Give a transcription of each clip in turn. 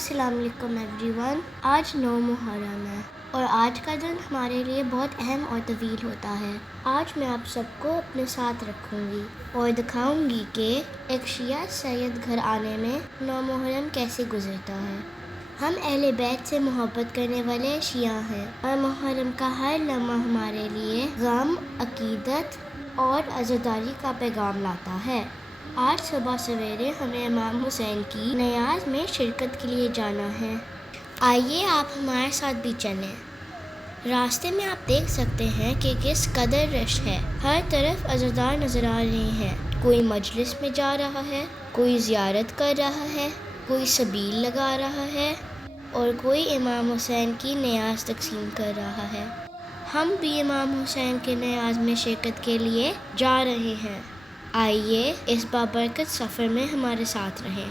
السلام علیکم every one. آج 9 محرم ہے اور آج کا دن ہمارے لیے بہت اہم اور طویل ہوتا ہے۔ آج میں آپ سب کو اپنے ساتھ رکھوں گی اور دکھاؤں گی کہ ایک شیعہ سید گھر آنے میں 9 محرم کیسے گزرتا ہے۔ ہم اہل بیت سے محبت کرنے والے شیعہ ہیں اور محرم کا ہر لمحہ ہمارے لیے غم، عقیدت اور عزاداری کا پیغام لاتا ہے۔ آج صبح سویرے ہمیں امام حسین کی نیاز میں شرکت کے لیے جانا ہے۔ آئیے آپ ہمارے ساتھ بھی چلیں۔ راستے میں آپ دیکھ سکتے ہیں کہ کس قدر رش ہے۔ ہر طرف عزادار نظر آ رہے ہیں۔ کوئی مجلس میں جا رہا ہے، کوئی زیارت کر رہا ہے، کوئی سبیل لگا رہا ہے اور کوئی امام حسین کی نیاز تقسیم کر رہا ہے۔ ہم بھی امام حسین کے نیاز میں شرکت کے لیے جا رہے ہیں۔ آئیے اس بابرکت سفر میں ہمارے ساتھ رہیں۔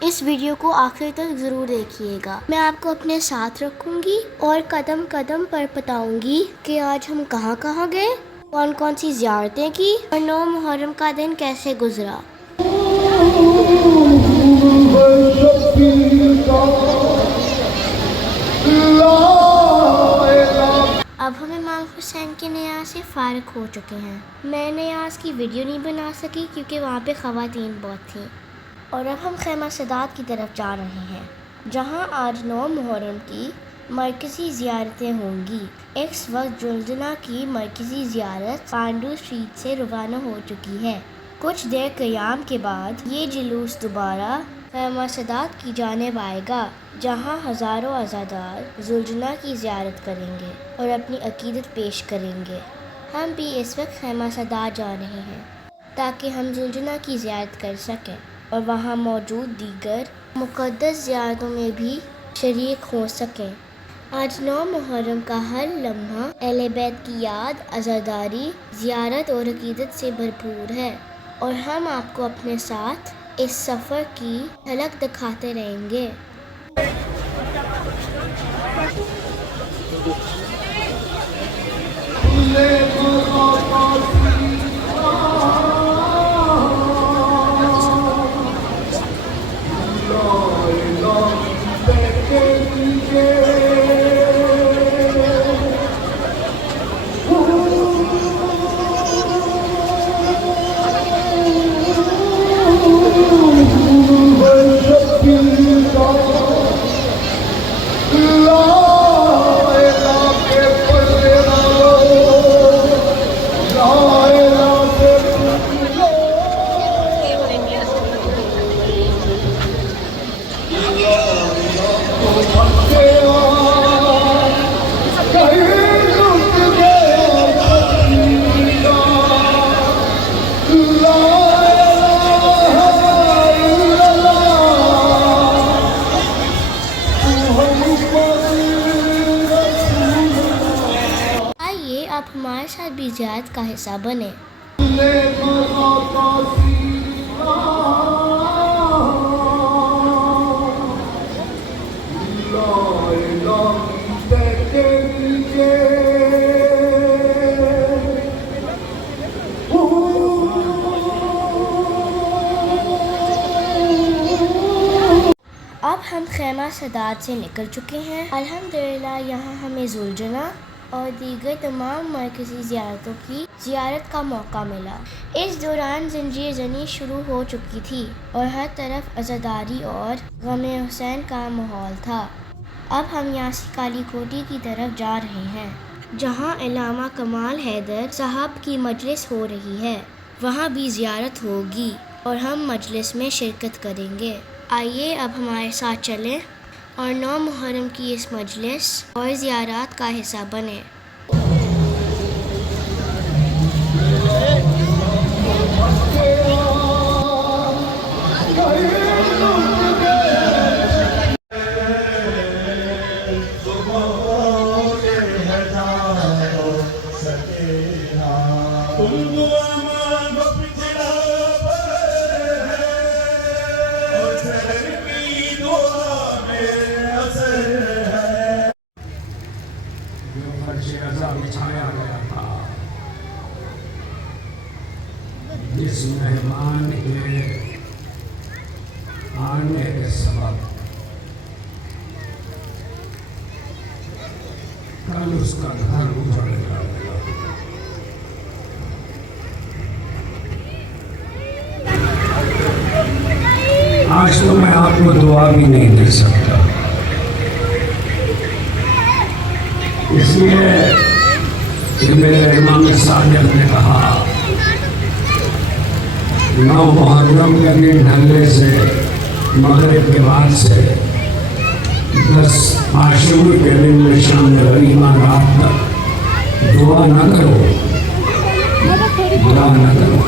اس ویڈیو کو آخر تک ضرور دیکھیے گا۔ میں آپ کو اپنے ساتھ رکھوں گی اور قدم قدم پر بتاؤں گی کہ آج ہم کہاں کہاں گئے، کون کون سی زیارتیں کی اور 9 محرم کا دن کیسے گزرا۔ اب ہم امام حسین کے نیاز سے فارغ ہو چکے ہیں۔ میں نیاز کی ویڈیو نہیں بنا سکی کیونکہ وہاں پہ خواتین بہت تھیں، اور اب ہم خیمہ سادات کی طرف جا رہے ہیں جہاں آج 9 محرم کی مرکزی زیارتیں ہوں گی۔ اس وقت زلزلہ کی مرکزی زیارت پانڈو اسٹریٹ سے روانہ ہو چکی ہے۔ کچھ دیر قیام کے بعد یہ جلوس دوبارہ خیمہ سادات کی جانب آئے گا جہاں ہزاروں عزادار زلزلہ کی زیارت کریں گے اور اپنی عقیدت پیش کریں گے۔ ہم بھی اس وقت خیمہ سادات جا رہے ہیں تاکہ ہم زلزلہ کی زیارت کر سکیں اور وہاں موجود دیگر مقدس زیارتوں میں بھی شریک ہو سکیں۔ آج 9 محرم کا ہر لمحہ اہل بیت کی یاد، عزاداری، زیارت اور عقیدت سے بھرپور ہے، اور ہم آپ کو اپنے ساتھ اس سفر کی جھلک دکھاتے رہیں گے۔ آئیے آپ ہمارے ساتھ بھی زیارت کا حصہ بنیں۔ اب ہم خیمہ سادات سے نکل چکے ہیں۔ الحمدللہ یہاں ہمیں زلزلہ اور دیگر تمام مرکزی زیارتوں کی زیارت کا موقع ملا۔ اس دوران زنجیر زنی شروع ہو چکی تھی اور ہر طرف عزاداری اور غم حسین کا ماحول تھا۔ اب ہم یاسین کالی کوٹھی کی طرف جا رہے ہیں جہاں علامہ کمال حیدر صاحب کی مجلس ہو رہی ہے۔ وہاں بھی زیارت ہوگی اور ہم مجلس میں شرکت کریں گے۔ آئیے اب ہمارے ساتھ چلیں اور 9 محرم کی اس مجلس اور زیارات کا حصہ بنیں۔ جس مہمان کے آنے کے سبب کل اس کا گھر اجڑ گیا، آج تو میں آپ کو دعا بھی نہیں دے سکتا، اس لیے کہ میرے امام صادق نے کہا 9 محرم کے دن ڈھلے سے مغرب کے بعد سے 10 عاشور کے دن میں شام غریبہ رات تک دعا نہ کرو، دعا نہ کرو،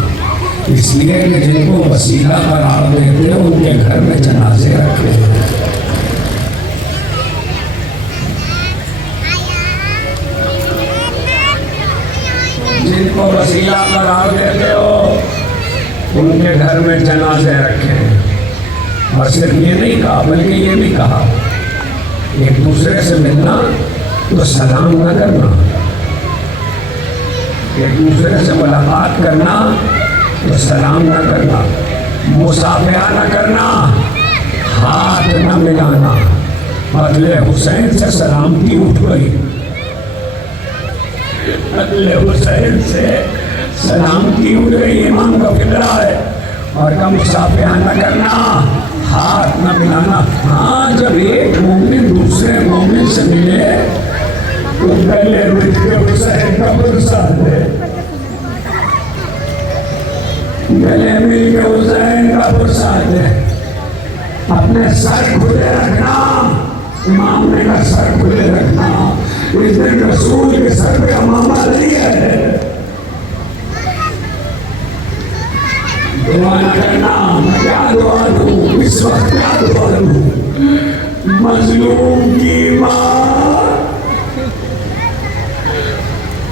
اس لیے کہ جن کو وسیلہ قرار دیتے ان کے گھر میں جنازے رکھے ہیں۔ جن کو وسیلہ قرار دیتے ہو ان کے گھر میں جنازے رکھے ہیں۔ اور صرف یہ نہیں کہا بلکہ یہ بھی کہا ایک دوسرے سے ملنا تو سلام نہ کرنا، ایک دوسرے سے ملاقات کرنا تو سلام نہ کرنا، مصافحہ نہ کرنا، ہاتھ نہ ملانا۔ عدل حسین سے سلامتی اٹھ گئی، عدل حسین سے سلامتی اٹھ گئی، امام کا فکرہ ہے، اور کا مصافحہ نہ کرنا، ہاتھ نہ ملانا۔ ہاں جب ایک مومن دوسرے مومن سے ملے تو پہلے رجھ کے حسین کا برسہ دے، گلے مل کے حسین کا برسہ دے، اپنے سر کھلے رکھنا، امام نے کا سر کھلے رکھنا، اس دن رسول کے سر پہ امامہ نہیں ہے۔ دعا نہ کرنا، میں کیا دعا دوں اس وقت، کیا دعا دوں؟ مظلوم کی ماں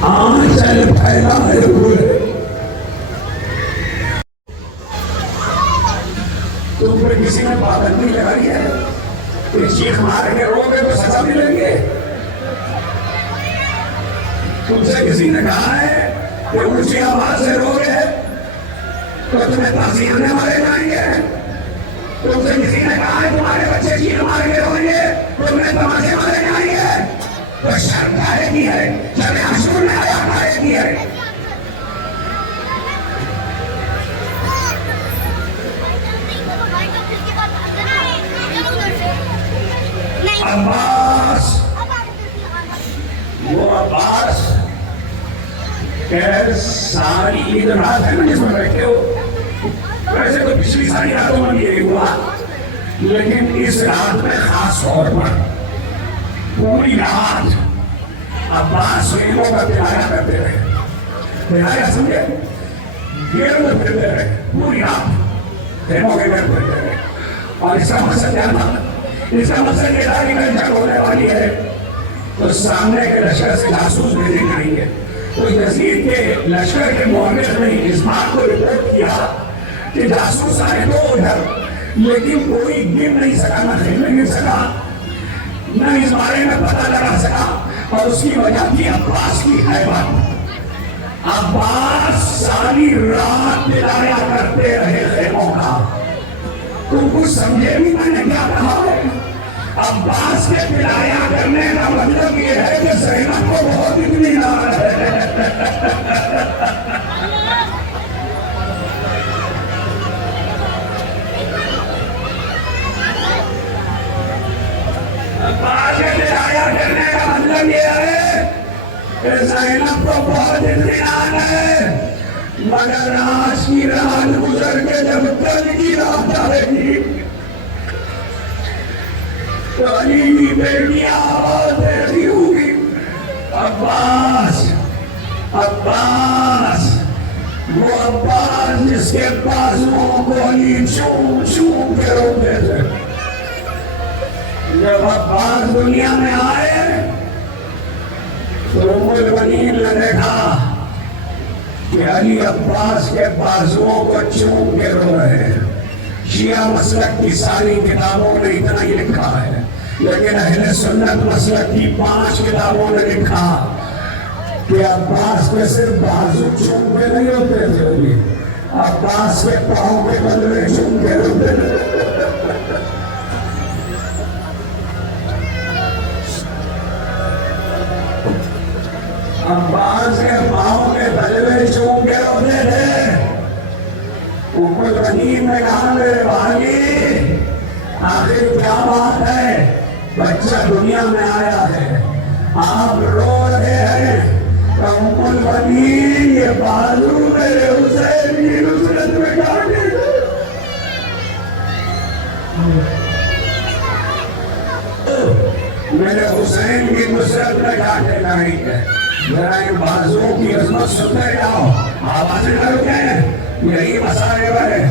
آنچل پھیلائے ہوئے، تم پر کسی نے پابندی لگائی ہے کہ چیخ مار کے رو گے تو سزا ملیں گے؟ تم سے کسی نے کہا ہے کہ اونچی آواز سے رو گے تو تمہیں تعزیرانے مارے جائیں گے؟ تم سے کسی نے کہا ہے تمہارے بچے چیخ مار کے روئیں گے تو تمہیں تماشے مارے جائیں گے؟ تو شرم کھائے کی ہے، شرم عاشور نے آیا کھائے کی ہے۔ عباس، وہ عباس کہ ساری عید رات ہے نا جس میں بیٹھے ہو، ویسے تو پچھلی ساری راتوں میں بھی یہی ہوا، لیکن اس رات میں خاص طور پر پوری رات عباس خیموں کا پلایا کرتے رہے، پلایا سمجھے، گرد پھرتے رہے، پوری رات خیموں کے گرد پھرتے رہے۔ اور اس کا مقصد کیا تھا؟ اس کا مقصد یہ تھا کہ میں جنگ ہونے والی ہے تو سامنے کے لشکر سے جاسوس بھیجے جائیں گے۔ تو یزید کے لشکر کے مورخ نے اس بات کو رپورٹ کیا کہ جاسوس آئے تو ادھر، لیکن کوئی گر نہیں سکا، نہ خیمے گر سکا، نہ اس بارے میں پتہ لگا سکا، اور اس کی وجہ تھی عباس کی حیبت۔ عباس ساری رات پلایا کرتے رہے خیموں کا۔ تم کچھ سمجھے بھی میں نے کیا کہا ہے؟ عباس کے پلایا کرنے کا مطلب یہ ہے کہ زینب کو بہت اطمینان ہے۔ عباس کے پلایا کرنے کا مطلب یہ ہے کہ زینب کو بہت اطمینان ہے، مگر آج کی رات گزر کے جب کل کی رات آئے گی تو علی کی بیٹی آواز دے رہی ہوگی، عباس، عباس، وہ عباس جس کے بازوؤں کو علی چوم چوم کے روتے تھے۔ جب عباس دنیا میں آئے تو ام المؤمنین نے دیکھا کہ علی عباس کے بازوؤں کو چوم کے رو رہے ہیں۔ شیعہ مسلک کی ساری کتابوں نے اتنا ہی لکھا ہے، لیکن اہل سنت مسلک کی 5 کتابوں نے لکھا کہ عباس کے صرف بازو چوم کے نہیں ہوتے تھے علی، عباس کے پاؤں کے بدلے چوم کے روتے عباس کے پاؤں کے بدلے چوم کے روتے تھے. ام الغنیم نے کہا میرے بھائی آخر کیا بات ہے؟ بچہ دنیا میں آیا ہے, آپ رو رہے ہیں. ام الغنیم یہ بازو میرے حسین کی نصرت میں کاٹے میرے حسین کی نصرت میں کاٹے نہیں ہے. ذرا ان بازو کی عظمت سنتے جاؤ, آوازیں نہ رکیں. یہی مسائل ہے.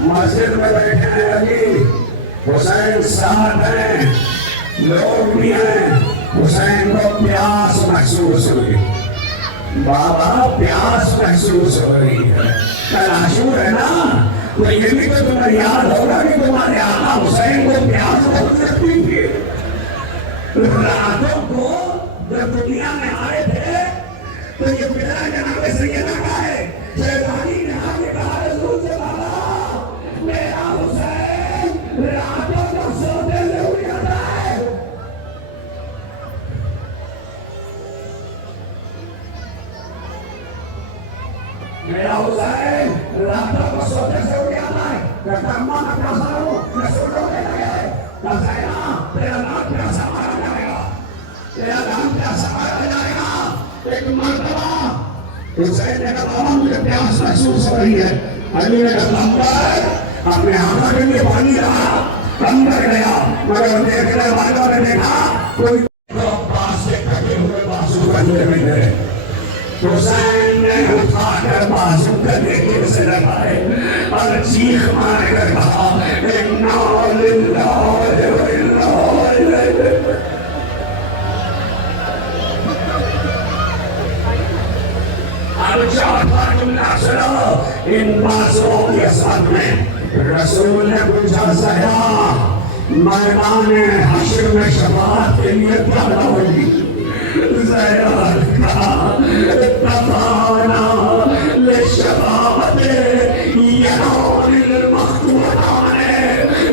مسجد میں بیٹھے ہیں علی, حسین ساتھ ہیں, لوگ بھی ہیں. حسین کو پیاس محسوس ہوئی, بابا پیاس محسوس ہو رہی ہے. کل عاشور ہے نا, تو یہ بھی تو تمہیں یاد ہوگا کہ تمہارے آقا حسین کو پیاس ہو سکتی تھی. راتوں کو جب دنیا میں آئے تھے تو یہ پترا جناب سیدہ کا ہے. شیطانی نے آ کے کہا رسول سے بابا میرا حسین راتوں کو سوتے سے اٹھ جاتا ہے. میرا حسین راتوں کو سوتے سے اٹھ جاتا ہے. کہتا اماں میں پیاسا ہوں, میں سوٹوں کے لگے ہے. کہتا ہے نا تیرا نام پیاسا مارا جائے گا, تیرا نام پیاسا مارا جائے گا. ایک مرتبہ حسین نے کہا مجھے پیاس محسوس ہو رہی ہے. علی نے کہا لمبر اپنے آنکھوں کے لیے پانی رہا, لمبر گیا, مگر دیکھنے والوں نے دیکھا کوئی عباس کے کٹے ہوئے بازو بندے میں گئے. حسین نے اٹھا کر بازو گلے کے سے لگائے اور چیخ مار کر کہا انا للہ و انا الیہ. ان بازوں کے ساتھ میں رسول نے پوچھا زہرا میدان حشر میں شفاعت کے لیے کیا ہوگی؟ زہرا کہا تفانا للشفاعت یرون المخطوطان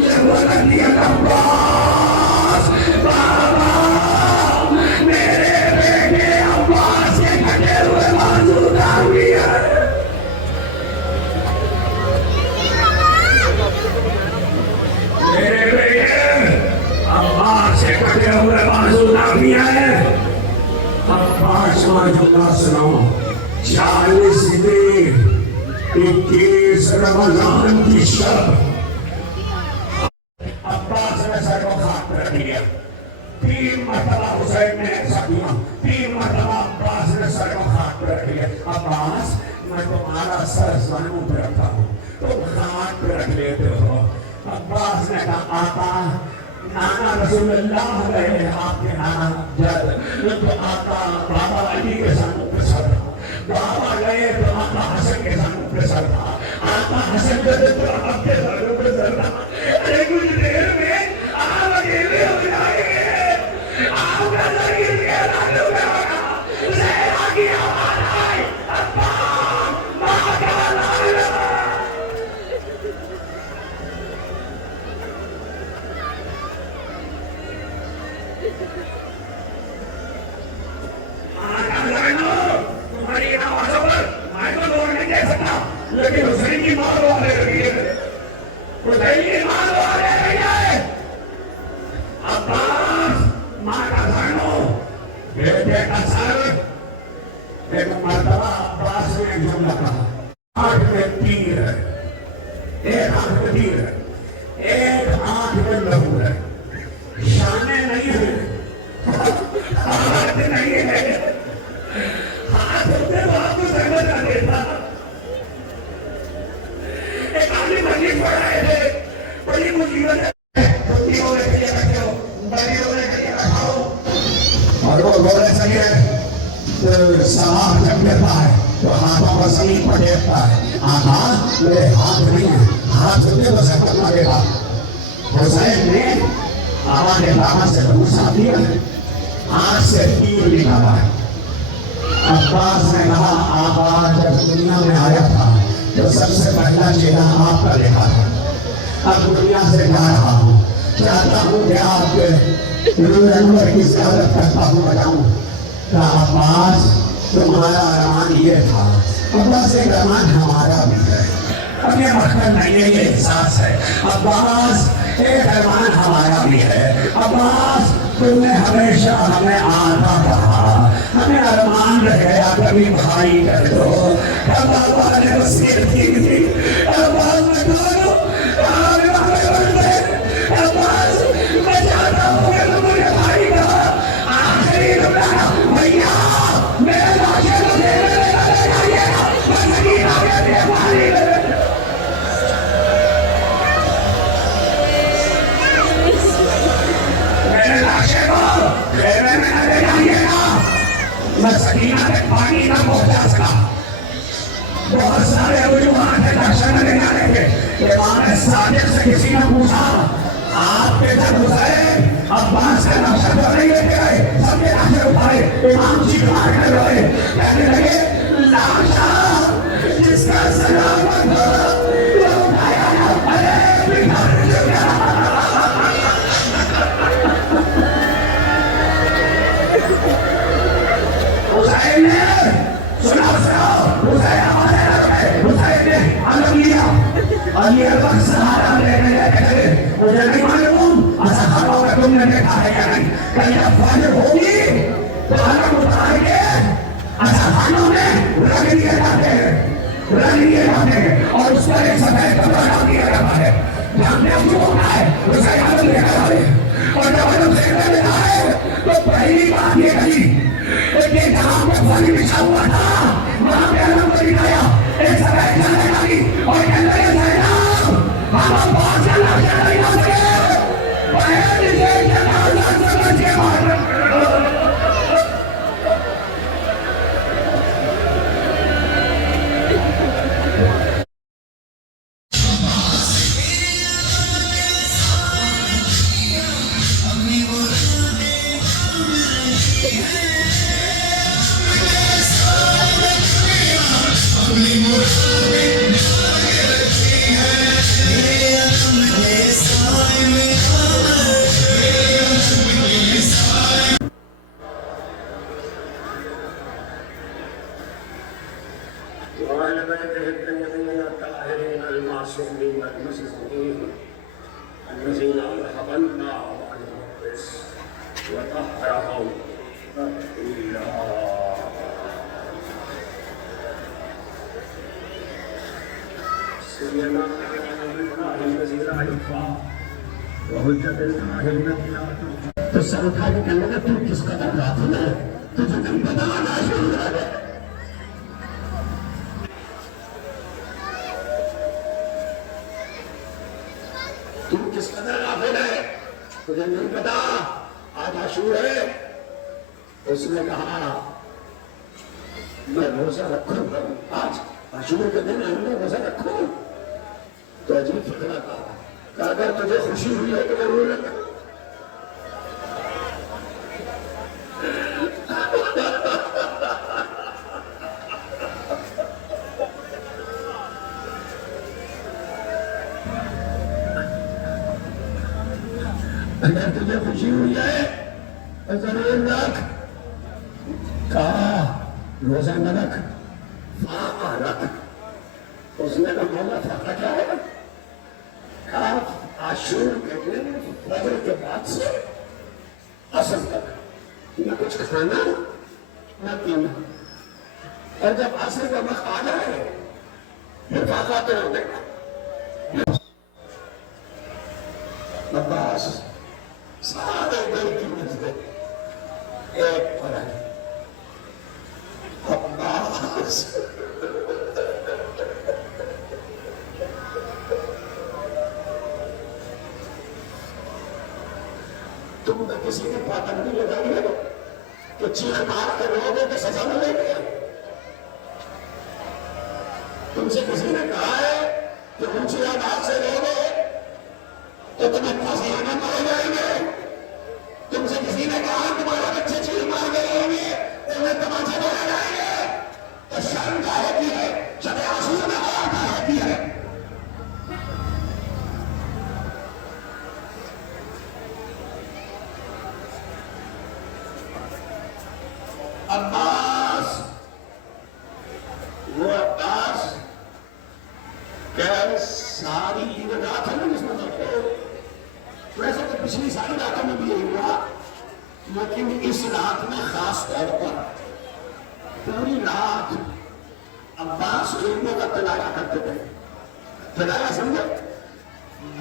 لولدی العباس. بابا میرے بیٹے عباس کے کٹے ہوئے بازو داغی ہے. میرے بیٹے عباس کے کٹے ہوئے بازو داغی ہے. عباس ماجھونا سنو 40 دن 21 رمضان کی شب عباس نے سر کو خاک پر رکھ لیا. 3 مرتبہ حسین نے ایسا کیا, 3 مرتبہ عباس نے سر کو خاک پر رکھ لیا. عباس میں تمہارا سر زانوں پہ رکھتا ہوں, تم خاک پہ رکھ لیتے ہو. عباس نے کہا آقا نانا رسول اللہ گئے, آپ کے نانا جد تو آقا بابا علی کے سانوں پہ سر تھا. بابا گئے تو آقا حسن کے سانوں پہ سر تھا. آقا حسن گئے تو آپ کے سانوں پہ سر تھا. ارے کچھ دیر میں آپ اکیلے ہو جائیں گے, آپ کا ذریعہ کے لالو میں ہوگا. زہرا کی آواز آئی عباس ماں کا لالا. تمہاری آوازوں پر میں تو دور نہیں دے سکتا, لیکن حسین کی ماں رو آنے لگی ہے. حسین کی ماں رو آنے لگی ہے. عباس ماں کا سانو, بیٹے کا سر. ایک مرتبہ عباس نے ایک جملہ کہا, آنکھ میں تیر ہے, ایک آنکھ میں تیر ہے, ایک آنکھ میں لہو ہے. شانے نہیں ہے, ہاتھ نہیں ہے, ہاتھ ہوتے تو آپ کو سمجھ نہ دیتا. ایک آدمی مجید پڑھ رہے تھے, بڑی مصیبت ہے, چھوٹی ہونے کے لیے رکھو, بڑی ہونے کے لیے رکھو. اور وہ گھوڑے سے تو سوار جب لیتا ہے تو ہاتھوں کو زمین پر ٹیکتا ہے. آقا میرے ہاتھ نہیں ہے, ہاتھ ہوتے تو زحمت نہ دیتا. حسین نے آواز دامن سے بھروسہ دیا ہے, آنکھ سے تیر نکالا ہے. عباس نے کہا آقا جب دنیا میں آیا تھا تو سب سے پہلا چہرہ آپ کا دیکھا تھا. اب دنیا سے جا رہا ہوں, چاہتا ہوں کہ آپ کے نور انور کی زیارت کرتا ہوں بتاؤں کہ عباس تمہارا ارمان یہ تھا. عباس ایک ارمان ہمارا بھی ہے. اب یہ مقصد نہیں ہے, یہ احساس ہے. عباس ایک ارمان ہمارا بھی ہے. عباس تم نے ہمیشہ ہمیں آتا کہا, ہمیں ارمان رہا کبھی بھائی کر دو. اب بابا نے وصیت کی تھی, عباس میں کھولو عباس میں چاہتا ہوں کہ تم مجھے بھائی کہا. آخری رکھا بھیا میرے لاکھے کو دے جائیے گا, میں سکین آگے دے بھائی میرے لاکھے کو خیمے میں نہ لے جائیے گا. میں سکینہ کے پانی نہ پہنچا سکا. بہت سارے وجوہات ہیں درشن میں لے جانے کے. امام صادق سے کسی نے پوچھا آپ کے جب گزرے عباس کا نقشہ تو نہیں لے کے گئے, سب کے نقشے اٹھائے. امام جی کہاں کر رہے کہنے لگے لاکھا جس کا سلامت ہو وہ اٹھایا نہ پڑے بگڑ چکا. حسین نے سناؤ حسین ہمارے حسین نے علم لیا اور یہ وقت سہارا لے گئے. مجھے نہیں معلوم ایسا خبروں میں تم نے دیکھا ہے یا نہیں, کہیں افواج ہوگی تو علم اتار کے ایسا خانوں میں رکھ دیے جاتے ہیں اور اس پر ایک سفید کپڑا ڈال دیا جاتا ہے. جانتے ہم جو ہوتا ہے اسے علم لے کر آئے, اور جب علم سے لے آئے تو پہلی بات یہ کہی کہ جہاں پہ پانی بچھا ہوا تھا وہاں پہ علم کو دکھایا. ایک سفید جانے لگی اور کہنے لگے زینب ہم بہت سے لاشیں نہیں آ سکے, بہت سے جنازہ سمجھ کے مار. الذين أرهبنا عن المقدس وطهرهم تطهيرا. سيدنا إبراهيم الذي لا يخفى وحجة الله التي لا تخفى. تو سر اٹھا کے کہنے لگا تم کس قدر غافل ہے, تجھے نہیں پتا ناشکر ہے. تم کس قدر غافل ہے, تجھے نہیں پتا آج عاشور ہے. اس نے کہا میں روزہ رکھوں گا, آج عاشور کے دن میں روزہ رکھوں. تو عجیب فکرہ کہا کہ اگر تجھے خوشی ہوئی ہے تو ضرور رکھ. اگر تجھے خوشی ہوئی ہے تو ضرور رکھ. کہا روزہ نہ رکھ, فاقہ رکھ. اس نے کہا مولا فاقہ کیا ہے؟ کہا عاشور کے دن فجر کے بعد سے عصر تک نہ کچھ کھانا نہ پینا, اور جب عصر کا وقت آ جائے پھر فاقہ توڑ دینا. عباس سارے دل کی مسجد ایک پر ہے. عباس تم نے کسی کی پابندی لگائی ہے کہ چیخ مار کے روگے تو سزا ملے گی. تم سے کسی نے کہا ہے کہ اونچی آواز سے روگے تو تمہیں پھانسیاں مارے جائیں گے. تم سے کسی نے کہا تمہارے بچے چیخ مار کے رہیں گے تمہیں تماچے مارے جائیں گے. تو شرم کا ہوتی ہے جب عاشور میں آتا ہے ساری عید رات ہے نا جس میں بیٹھے ہو. ویسے تو پچھلی ساری راتوں میں بھی یہی ہوا، لیکن اس رات میں خاص طور پر پوری رات عباس خیمے کا تلایا کرتے تھے. تلایا سمجھے؟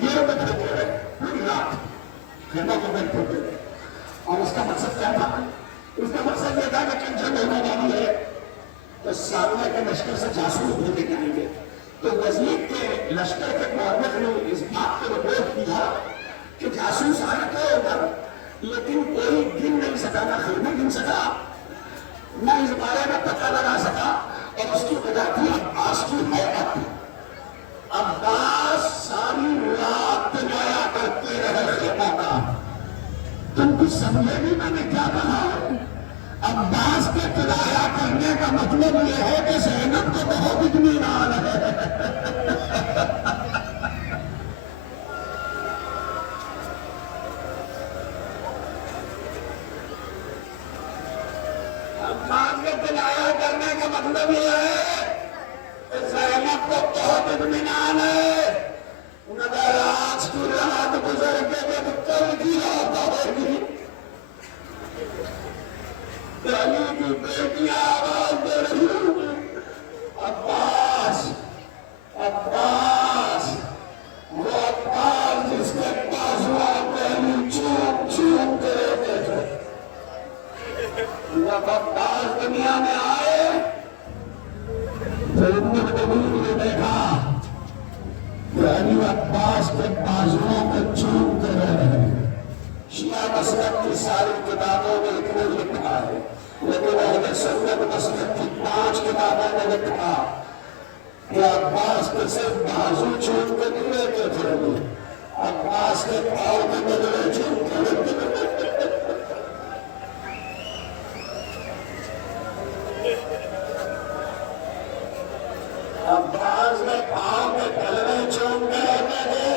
یہ بیٹھے تھے پوری رات خیمہ کو بیٹھتے تھے. اور اس کا مقصد کیا تھا؟ اس کا مقصد یہ تھا کہ ٹینشن ہونے والی ہے تو سامنے کے لشکر سے جاسوس بھیجے جائیں گے. تو وزیر کے لشکر کے گورنر نے اس بات کو رپورٹ کیا کہ جاسوس آئے تو ادھر، لیکن کوئی گن نہیں سکا، نہ خیمے گن سکا، نہ اس بارے میں پتہ لگا سکا. اور اس کی وجہ تھی عباس کی حیرت. عباس ساری رات تلایا کرتے رہے خیمہ کا. تم کچھ سمجھے بھی میں نے کیا کہا؟ عباس کے تلایا کرنے کا مطلب یہ ہے کہ زینب کو بہت اطمینان ہے. عباس کے تلایا کرنے کا مطلب یہ ہے کہ زینب کو بہت اطمینان ہے. مگر آج کی رات گزر کے جب کل کی رات ہوگی، علی کی بیٹیاں آواز دے رہی ہوں، عباس عباس. وہ عباس جس کے پاس پہلی چوم چوم کے رہتے تھے، جب عباس دنیا میں آئے تو انہوں نے دیکھا یعنی عباس کے بازوؤں کو چوم کر رہے ہیں. شیعہ مسلک کی ساری کتابوں میں اتنے لکھا ہے، لیکن اہل سنت مسلک کی 5 کتابوں میں لکھا کہ عباس کے صرف بازو چوم کے نہیں لیتے تھے، عباس کے پاؤں کے بدلے چوم کے لیتے تھے. عباس کے پاؤں کے بدلے چوم کے لیتے تھے.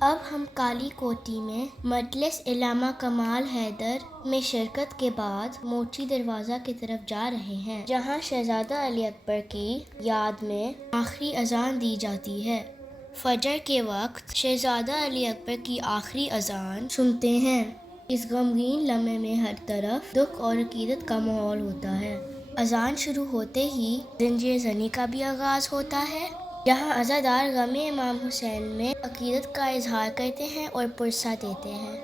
اب ہم کالی کوٹی میں مجلس علامہ کمال حیدر میں شرکت کے بعد موچی دروازہ کی طرف جا رہے ہیں، جہاں شہزادہ علی اکبر کی یاد میں آخری اذان دی جاتی ہے. فجر کے وقت شہزادہ علی اکبر کی آخری اذان سنتے ہیں. اس غمگین لمحے میں ہر طرف دکھ اور عقیدت کا ماحول ہوتا ہے. اذان شروع ہوتے ہی زنجیر زنی کا بھی آغاز ہوتا ہے، جہاں عزادار غم امام حسین میں عقیدت کا اظہار کرتے ہیں اور پرسہ دیتے ہیں.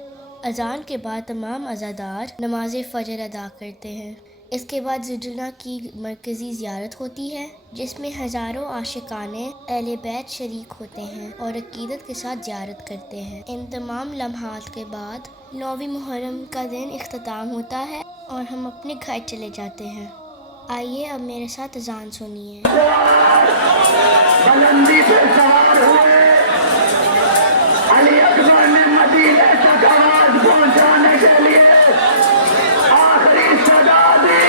اذان کے بعد تمام عزادار نماز فجر ادا کرتے ہیں. اس کے بعد زوجنا کی مرکزی زیارت ہوتی ہے، جس میں ہزاروں عاشقان اہل بیت شریک ہوتے ہیں اور عقیدت کے ساتھ زیارت کرتے ہیں. ان تمام لمحات کے بعد 9 محرم کا دن اختتام ہوتا ہے اور ہم اپنے گھر چلے جاتے ہیں. آئیے اب میرے ساتھ اذان سنیے. بلندی سے سوار ہوئے علی اکبر نے مدینے تک آواز پہنچانے کے لیے آخری صدا دی.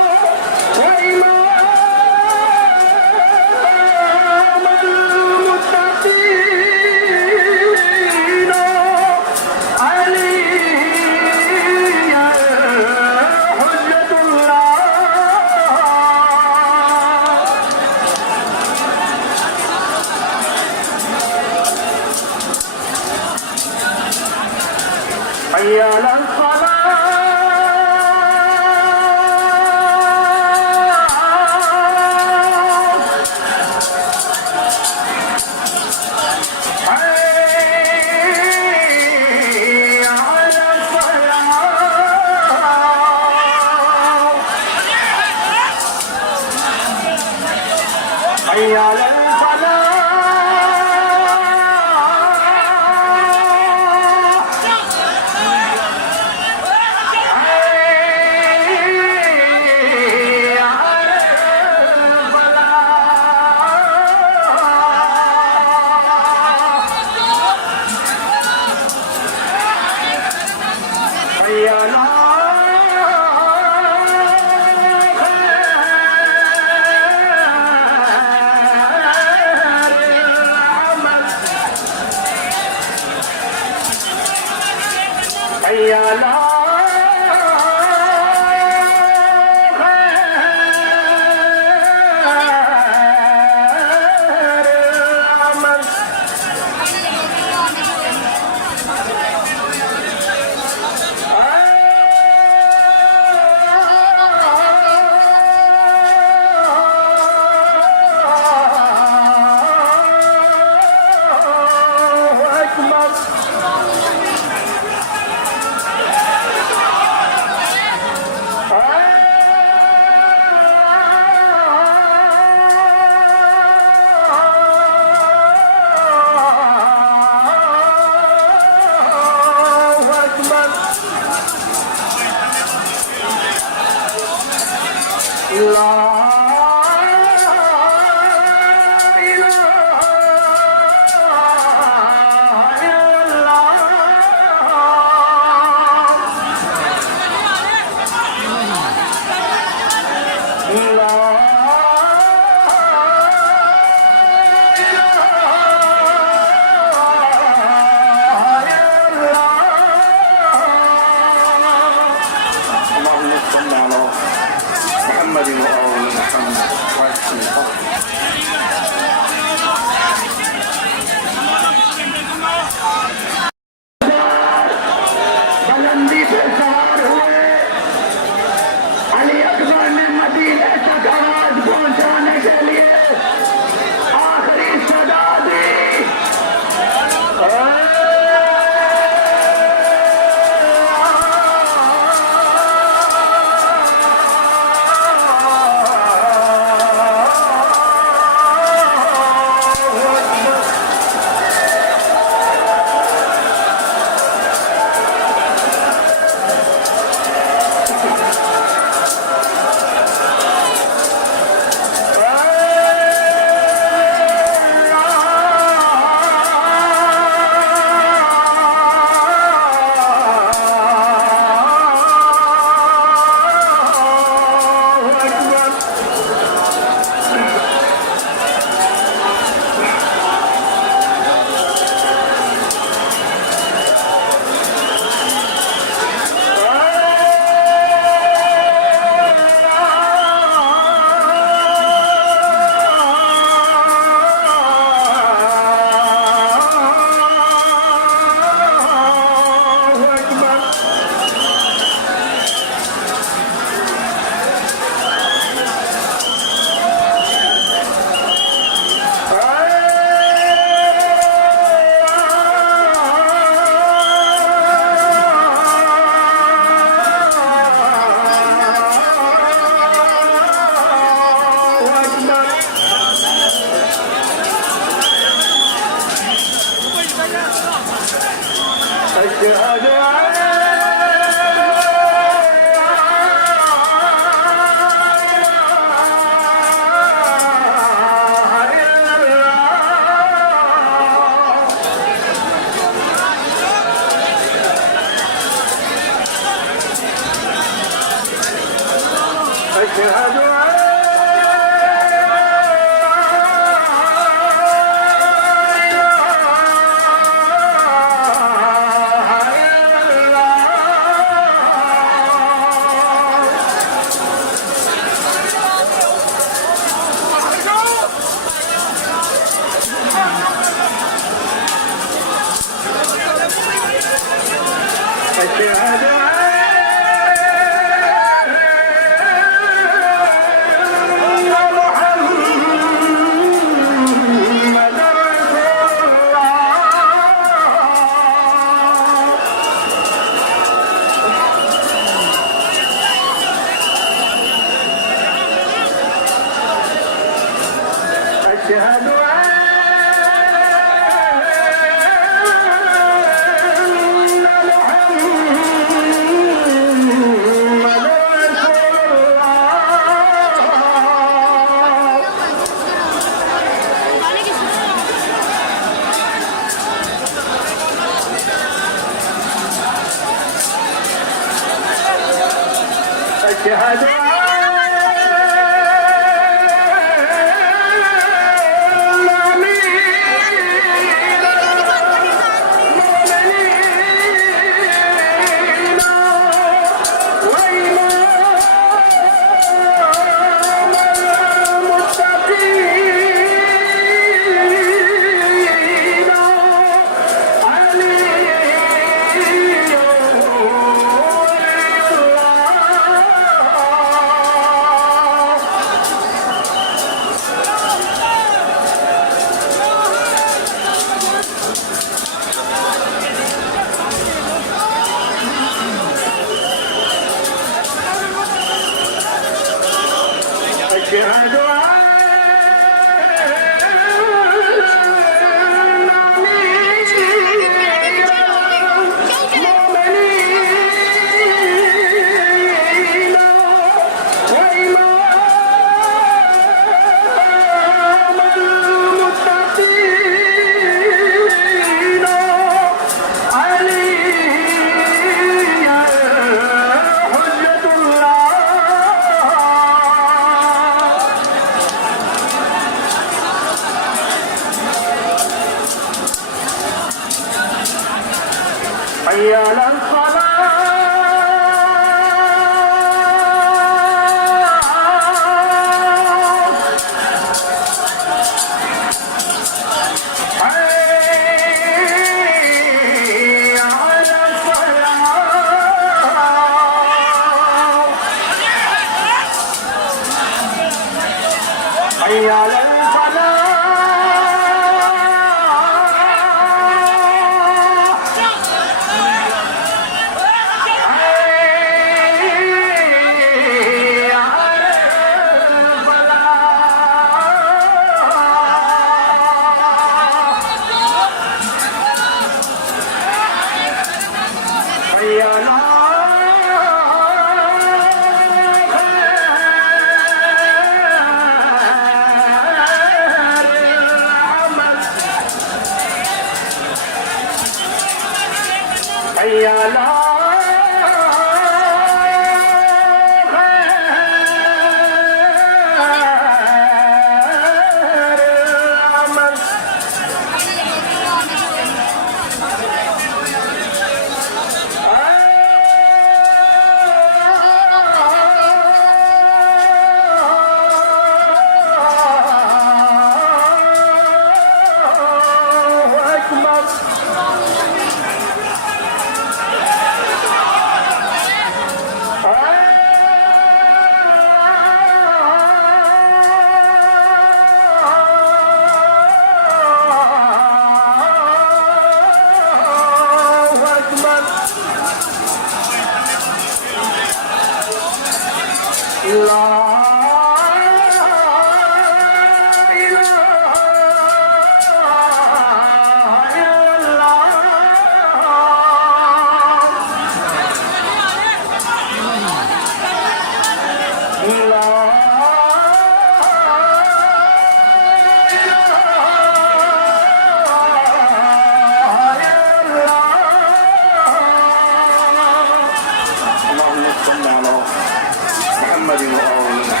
محمد وآل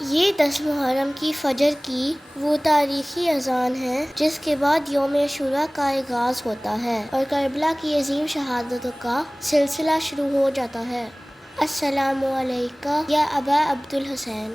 یہ 10 محرم کی فجر کی وہ تاریخی اذان ہے جس کے بعد یوم عاشوراء کا آغاز ہوتا ہے اور کربلا کی عظیم شہادتوں کا سلسلہ شروع ہو جاتا ہے۔ السلام علیکم یا ابا عبد الحسین۔